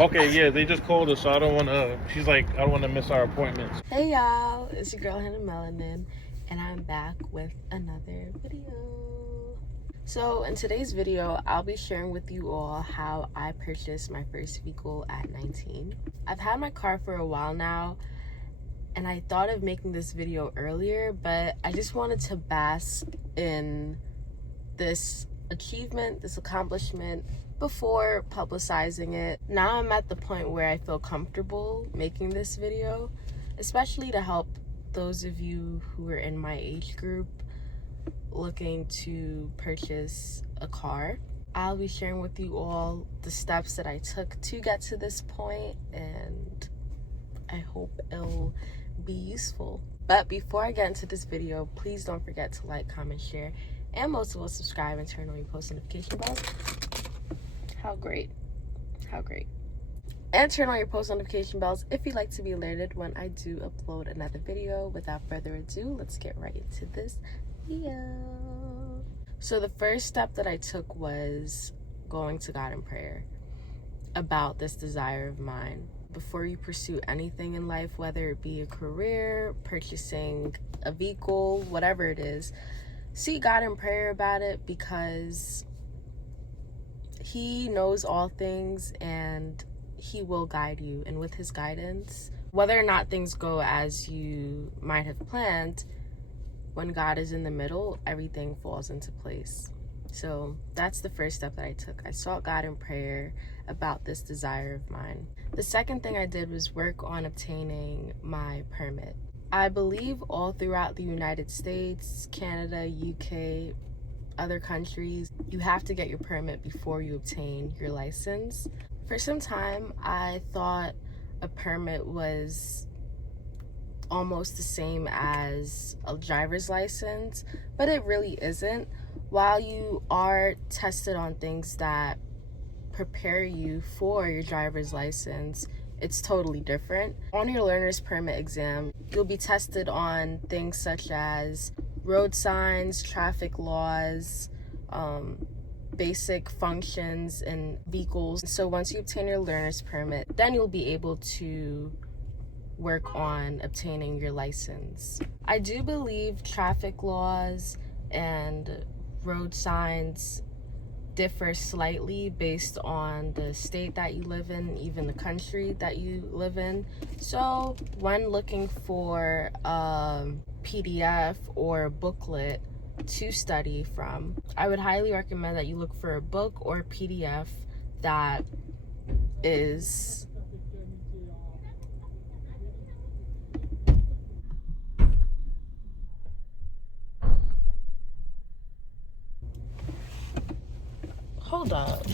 Okay, yeah, they just called us, so I don't want to. She's like, I don't want to miss our appointments. Hey y'all, it's your girl Hannah Melanin, and I'm back with another video. So in today's video, I'll be sharing with you all how I purchased my first vehicle at 19. I've had my car for a while now, and I thought of making this video earlier, but I just wanted to bask in this achievement, this accomplishment, before publicizing it. Now I'm at the point where I feel comfortable making this video, especially to help those of you who are in my age group looking to purchase a car. I'll be sharing with you all the steps that I took to get to this point, and I hope it'll be useful. But before I get into this video, please don't forget to like, comment, share, and most of all, subscribe and turn on your post notification bell. How great. And turn on your post notification bells if you'd like to be alerted when I do upload another video. Without further ado, let's get right into this video. So the first step that I took was going to God in prayer about this desire of mine. Before you pursue anything in life, whether it be a career, purchasing a vehicle, whatever it is, seek God in prayer about it, because He knows all things and He will guide you. And with His guidance, whether or not things go as you might have planned, when God is in the middle, everything falls into place. So that's the first step that I took. I sought God in prayer about this desire of mine. The second thing I did was work on obtaining my permit. I believe all throughout the United States, Canada, UK, other countries, you have to get your permit before you obtain your license. For some time, I thought a permit was almost the same as a driver's license, but it really isn't. While you are tested on things that prepare you for your driver's license, it's totally different. On your learner's permit exam, you'll be tested on things such as road signs, traffic laws, basic functions in vehicles. So once you obtain your learner's permit, then you'll be able to work on obtaining your license. I do believe traffic laws and road signs differ slightly based on the state that you live in, even the country that you live in. So when looking for a PDF or a booklet to study from, I would highly recommend that you look for a book or a PDF that is hold up.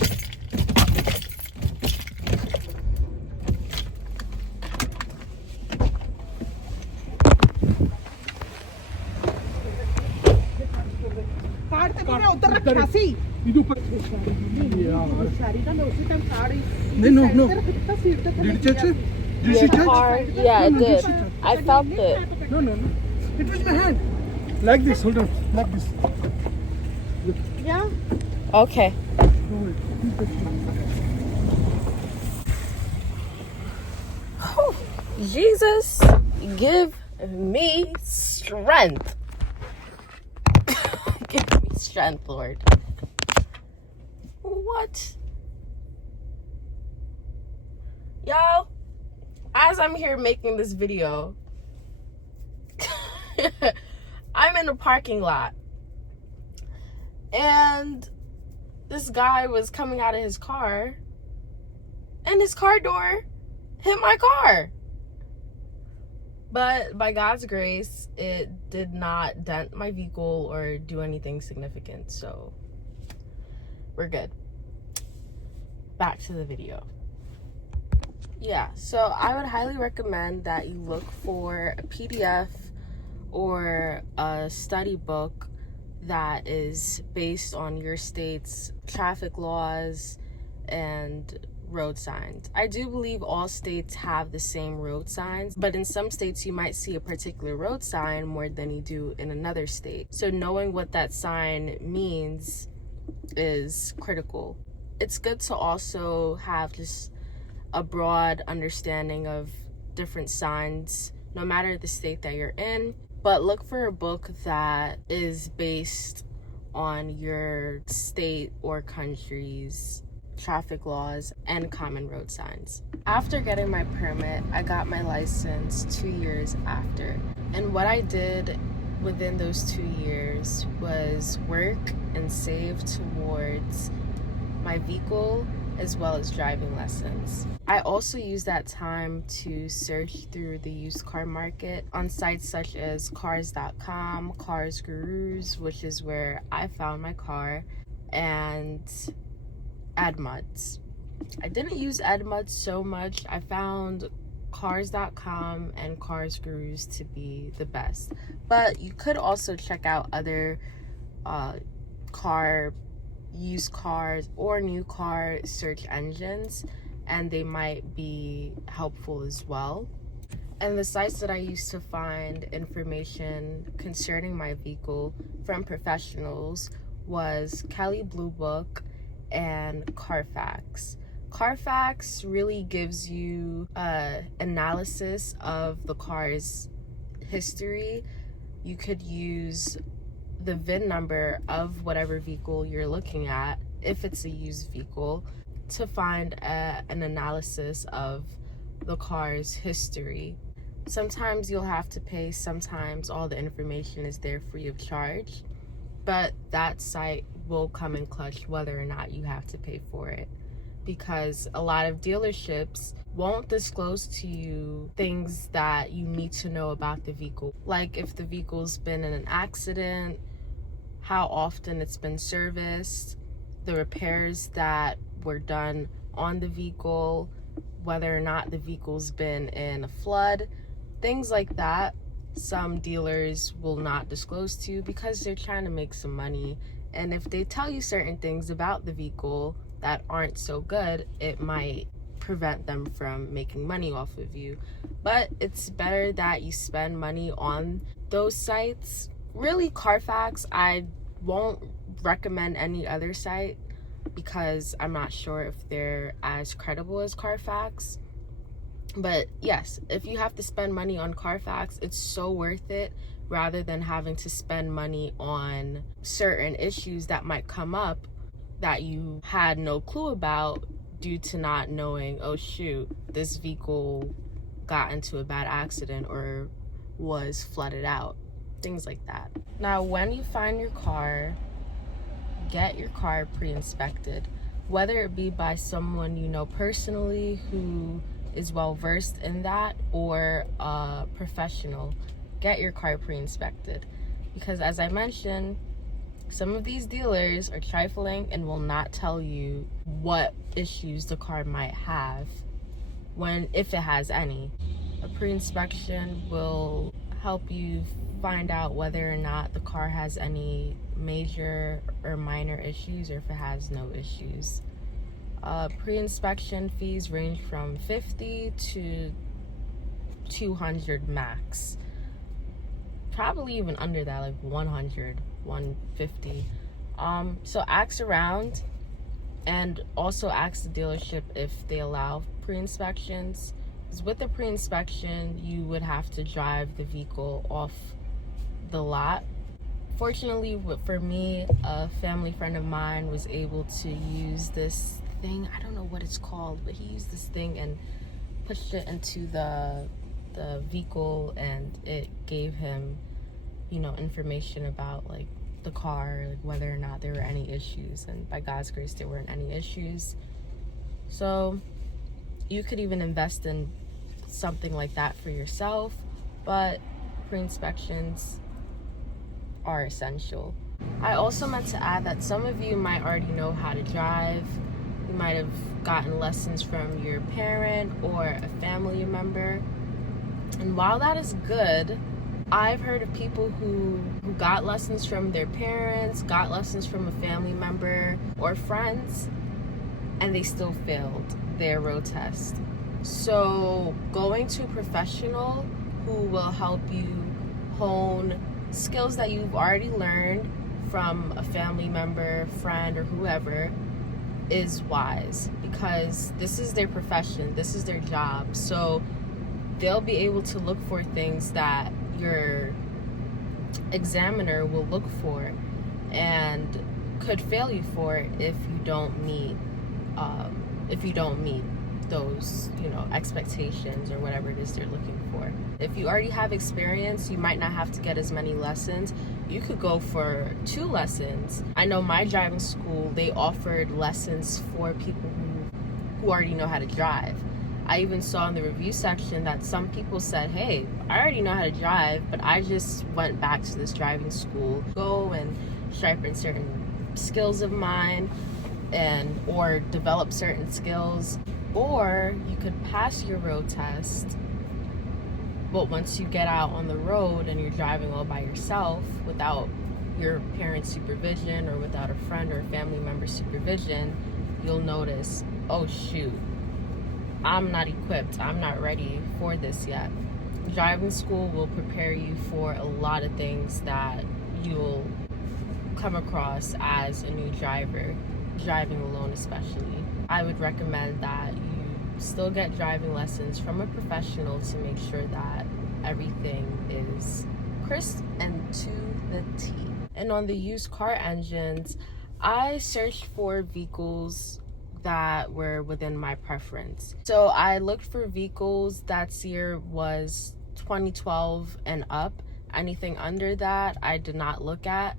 No. Did you touch it? Did she touch? Car, yeah, it did. I felt it. No. It was my hand. Like this. Hold on. Like this. Yeah? Okay. Jesus, give me strength. Give me strength, Lord. What? Y'all, as I'm here making this video, I'm in a parking lot, and this guy was coming out of his car, and his car door hit my car. But by God's grace, it did not dent my vehicle or do anything significant, so we're good. Back to the video. Yeah, so I would highly recommend that you look for a PDF or a study book that is based on your state's traffic laws and road signs. I do believe all states have the same road signs, but in some states you might see a particular road sign more than you do in another state. So knowing what that sign means is critical. It's good to also have just a broad understanding of different signs, no matter the state that you're in. But look for a book that is based on your state or country's traffic laws and common road signs. After getting my permit, I got my license 2 years after. And what I did within those 2 years was work and save towards my vehicle as well as driving lessons. I also used that time to search through the used car market on sites such as cars.com, Cars Gurus, which is where I found my car, and Edmuds. I didn't use Edmuds so much. I found cars.com and Cars Gurus to be the best. But you could also check out other used cars or new car search engines, and they might be helpful as well. And the sites that I used to find information concerning my vehicle from professionals was Kelley Blue Book and Carfax. Carfax really gives you analysis of the car's history. You could use the VIN number of whatever vehicle you're looking at, if it's a used vehicle, to find an analysis of the car's history. Sometimes you'll have to pay, sometimes all the information is there free of charge, but that site will come in clutch whether or not you have to pay for it, because a lot of dealerships won't disclose to you things that you need to know about the vehicle, like if the vehicle's been in an accident, how often it's been serviced, the repairs that were done on the vehicle, whether or not the vehicle's been in a flood, things like that. Some dealers will not disclose to you because they're trying to make some money, and if they tell you certain things about the vehicle that aren't so good, it might prevent them from making money off of you. But it's better that you spend money on those sites. Really, Carfax, I won't recommend any other site because I'm not sure if they're as credible as Carfax. But yes, if you have to spend money on Carfax, it's so worth it, rather than having to spend money on certain issues that might come up that you had no clue about due to not knowing, oh shoot, this vehicle got into a bad accident or was flooded out, things like that. Now, when you find your car, get your car pre-inspected, whether it be by someone you know personally who is well versed in that, or a professional. Get your car pre-inspected, because as I mentioned, some of these dealers are trifling and will not tell you what issues the car might have, if it has any. A pre-inspection will help you find out whether or not the car has any major or minor issues, or if it has no issues. Pre-inspection fees range from $50 to $200 max. Probably even under that, like $100, $150. So ask around, and also ask the dealership if they allow pre-inspections. Because with the pre-inspection, you would have to drive the vehicle off the lot. Fortunately for me, a family friend of mine was able to use this thing. I don't know what it's called, but he used this thing and pushed it into the vehicle, and it gave him, information about like the car, like whether or not there were any issues, and by God's grace there weren't any issues. So you could even invest in something like that for yourself, but pre-inspections are essential. I also meant to add that some of you might already know how to drive. You might have gotten lessons from your parent or a family member. And while that is good, I've heard of people who got lessons from their parents, got lessons from a family member or friends, and they still failed their road test. So going to a professional who will help you hone skills that you've already learned from a family member, friend, or whoever, is wise, because this is their profession, this is their job. So they'll be able to look for things that your examiner will look for and could fail you for if you don't meet those, expectations or whatever it is they're looking for. If you already have experience, you might not have to get as many lessons. You could go for 2 lessons. I know my driving school, they offered lessons for people who already know how to drive. I even saw in the review section that some people said, hey, I already know how to drive, but I just went back to this driving school, go and sharpen certain skills of mine or develop certain skills. Or you could pass your road test, but once you get out on the road and you're driving all by yourself without your parents' supervision or without a friend or family member's supervision, you'll notice, oh shoot, I'm not equipped, I'm not ready for this yet. Driving school will prepare you for a lot of things that you'll come across as a new driver, driving alone especially. I would recommend that you still get driving lessons from a professional to make sure that everything is crisp and to the T. And on the used car engines, I searched for vehicles that were within my preference. So I looked for vehicles that year was 2012 and up. Anything under that, I did not look at.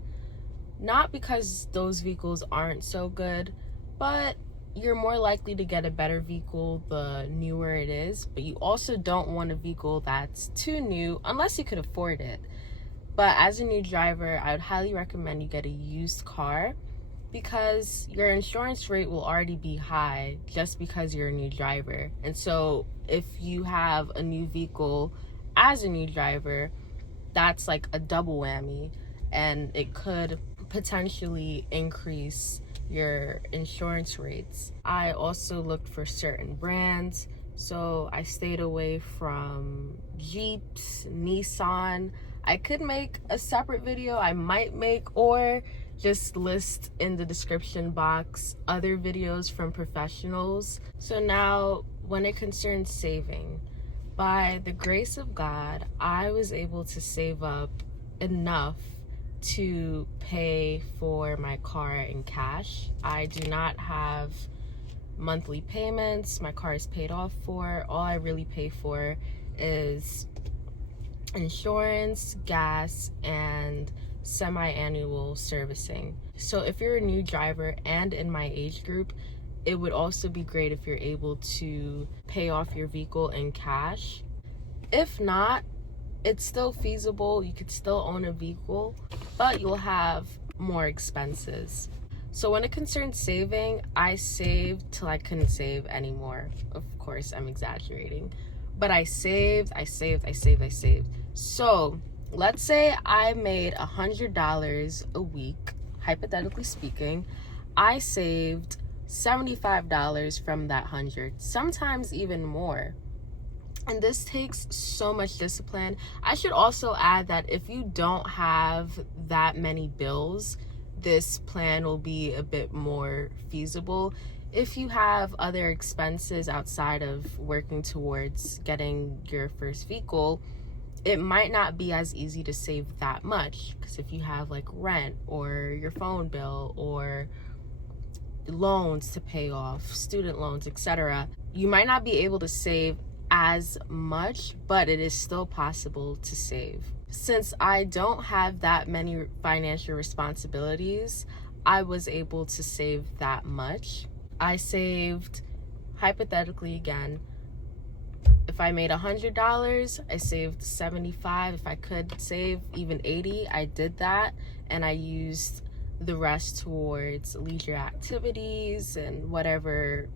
Not because those vehicles aren't so good, but you're more likely to get a better vehicle the newer it is. But you also don't want a vehicle that's too new unless you could afford it. But as a new driver, I would highly recommend you get a used car, because your insurance rate will already be high just because you're a new driver. And so if you have a new vehicle as a new driver, that's like a double whammy, and it could potentially increase your insurance rates. I also looked for certain brands, so I stayed away from Jeeps, Nissan. I could make a separate video, I might make, or just list in the description box other videos from professionals. So now, when it concerns saving, by the grace of God, I was able to save up enough to pay for my car in cash. I do not have monthly payments. My car is paid off for. All I really pay for is insurance, gas, and semi-annual servicing. So if you're a new driver and in my age group, it would also be great if you're able to pay off your vehicle in cash. If not, it's still feasible. You could still own a vehicle, but you'll have more expenses. So when it concerns saving, I saved till I couldn't save anymore. Of course, I'm exaggerating, but I saved. So let's say I made $100 a week, hypothetically speaking. I saved $75 from that 100, sometimes even more. And this takes so much discipline. I should also add that if you don't have that many bills, this plan will be a bit more feasible. If you have other expenses outside of working towards getting your first vehicle, it might not be as easy to save that much, because if you have like rent or your phone bill or loans to pay off, student loans, etc., you might not be able to save as much, but it is still possible to save. Since I don't have that many financial responsibilities, I was able to save that much. I saved, hypothetically again, if I made $100, I saved $75. If I could save even $80, I did that, and I used the rest towards leisure activities and whatever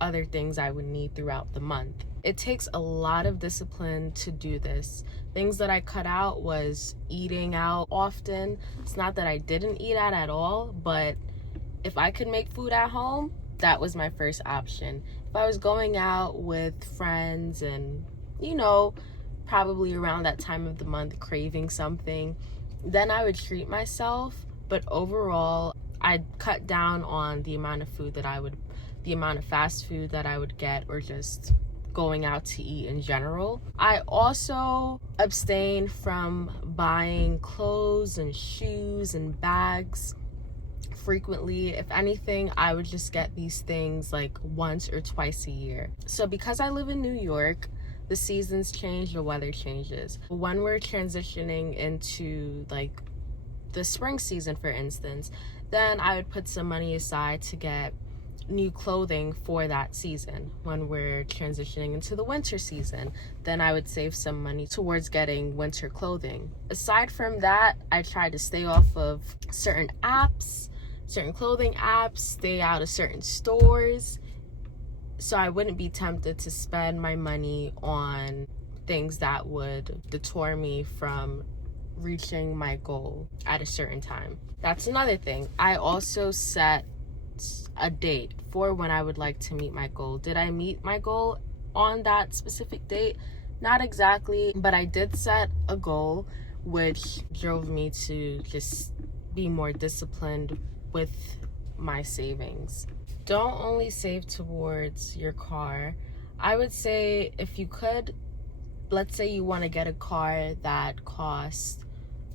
other things I would need throughout the month. It takes a lot of discipline to do this. Things that I cut out was eating out often. It's not that I didn't eat out at all, but if I could make food at home, that was my first option. If I was going out with friends and, probably around that time of the month craving something, then I would treat myself. But overall, I'd cut down on the amount of fast food that I would get, or just going out to eat in general. I also abstained from buying clothes and shoes and bags frequently. If anything, I would just get these things like once or twice a year. So because I live in New York, the seasons change, the weather changes. When we're transitioning into like the spring season, for instance, then I would put some money aside to get new clothing for that season. When we're transitioning into the winter season, then I would save some money towards getting winter clothing. Aside from that, I try to stay off of certain clothing apps, stay out of certain stores, so I wouldn't be tempted to spend my money on things that would deter me from reaching my goal at a certain time. That's another thing. I also set a date for when I would like to meet my goal. Did I meet my goal on that specific date? Not exactly, but I did set a goal, which drove me to just be more disciplined with my savings. Don't only save towards your car. I would say, if you could, let's say you want to get a car that costs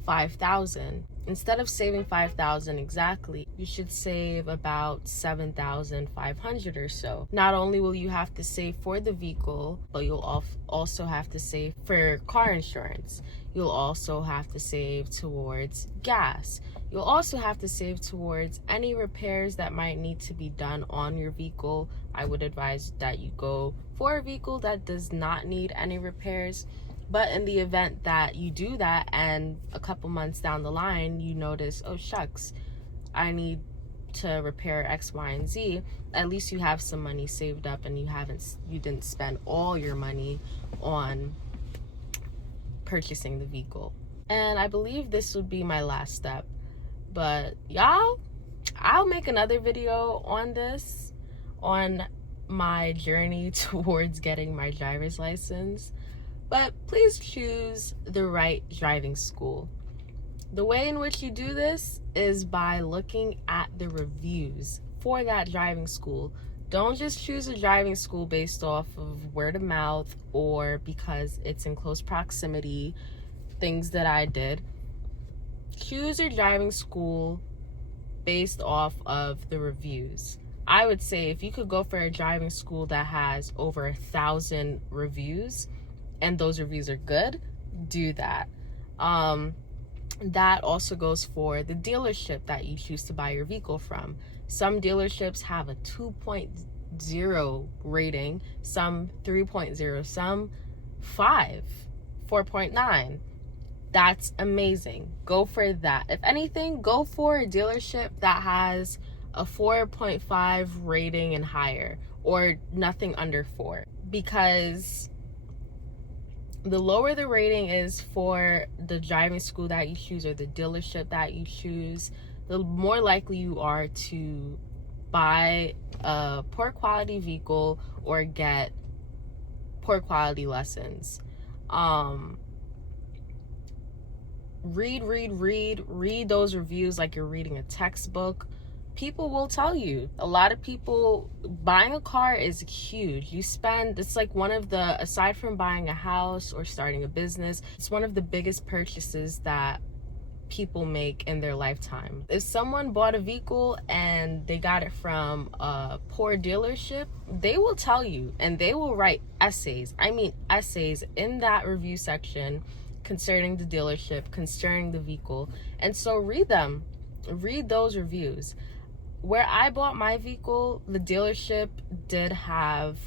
$5,000. Instead of saving $5,000 exactly, you should save about $7,500 or so. Not only will you have to save for the vehicle, but you'll also have to save for car insurance. You'll also have to save towards gas. You'll also have to save towards any repairs that might need to be done on your vehicle. I would advise that you go for a vehicle that does not need any repairs. But in the event that you do that and a couple months down the line you notice, oh shucks, I need to repair X, Y, and Z, at least you have some money saved up and you didn't spend all your money on purchasing the vehicle. And I believe this would be my last step. But y'all, I'll make another video on this, on my journey towards getting my driver's license. But please choose the right driving school. The way in which you do this is by looking at the reviews for that driving school. Don't just choose a driving school based off of word of mouth or because it's in close proximity, things that I did. Choose your driving school based off of the reviews. I would say if you could go for a driving school that has over 1,000 reviews, and those reviews are good, do that. That also goes for the dealership that you choose to buy your vehicle from. Some dealerships have a 2.0 rating, some 3.0, some 5, 4.9. That's amazing. Go for that. If anything, go for a dealership that has a 4.5 rating and higher, or nothing under 4, because the lower the rating is for the driving school that you choose or the dealership that you choose, the more likely you are to buy a poor quality vehicle or get poor quality lessons. Read those reviews like you're reading a textbook. People will tell you. A lot of people, buying a car is huge. It's like one of the, aside from buying a house or starting a business, it's one of the biggest purchases that people make in their lifetime. If someone bought a vehicle and they got it from a poor dealership, they will tell you, and they will write essays in that review section concerning the dealership, concerning the vehicle. And so read those reviews. Where I bought my vehicle, the dealership did have,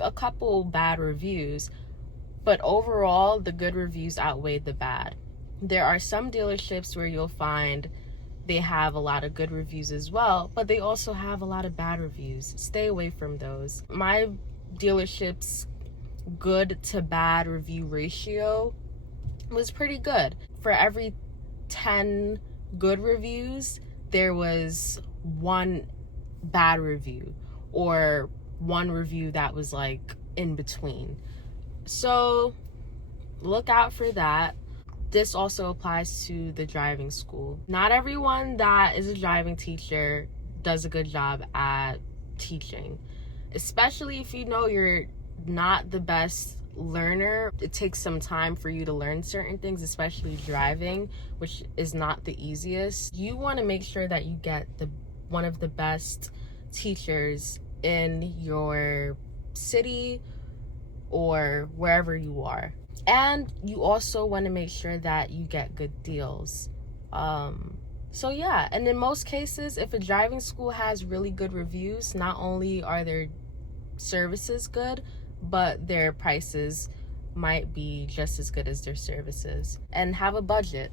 a couple bad reviews, but overall the good reviews outweighed the bad. There are some dealerships where you'll find they have a lot of good reviews as well, but they also have a lot of bad reviews. Stay away from those. My dealership's good to bad review ratio was pretty good. For every 10 good reviews, there was one bad review or one review that was like in between. So look out for that. this also applies to the driving school. Not everyone that is a driving teacher does a good job at teaching, especially if you know you're not the best learner. It takes some time for you to learn certain things, especially driving, which is not the easiest. You want to make sure that you get one of the best teachers in your city or wherever you are. And you also want to make sure that you get good deals. So yeah, and in most cases, if a driving school has really good reviews, not only are their services good, but their prices might be just as good as their services. And have a budget.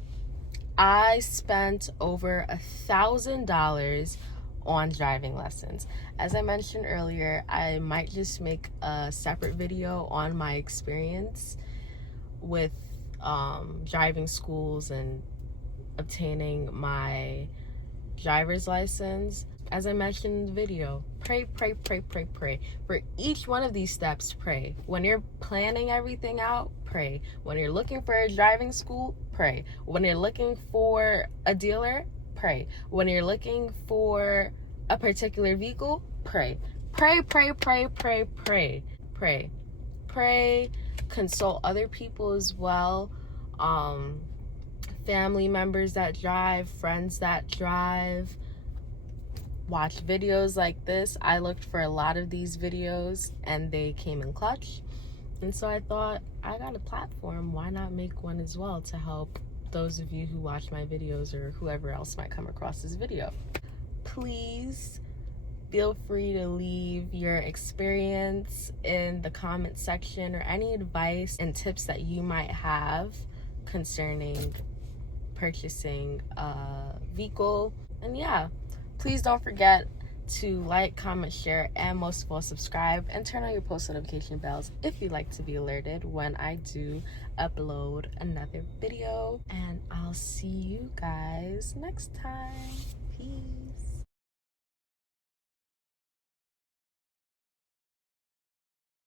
I spent over $1,000 on driving lessons. As I mentioned earlier, I might just make a separate video on my experience with driving schools and obtaining my driver's license. As I mentioned in the video, pray. For each one of these steps, pray. When you're planning everything out, pray. When you're looking for a driving school, pray. When you're looking for a dealer, pray. When you're looking for a particular vehicle, pray. Pray. Consult other people as well. Family members that drive, friends that drive. Watch videos like this. I looked for a lot of these videos and they came in clutch. And so I thought, I got a platform, why not make one as well to help those of you who watch my videos or whoever else might come across this video. Please feel free to leave your experience in the comment section or any advice and tips that you might have concerning purchasing a vehicle. And yeah, please don't forget to like, comment, share, and most of all, subscribe and turn on your post notification bells if you'd like to be alerted when I do upload another video. And I'll see you guys next time. Peace.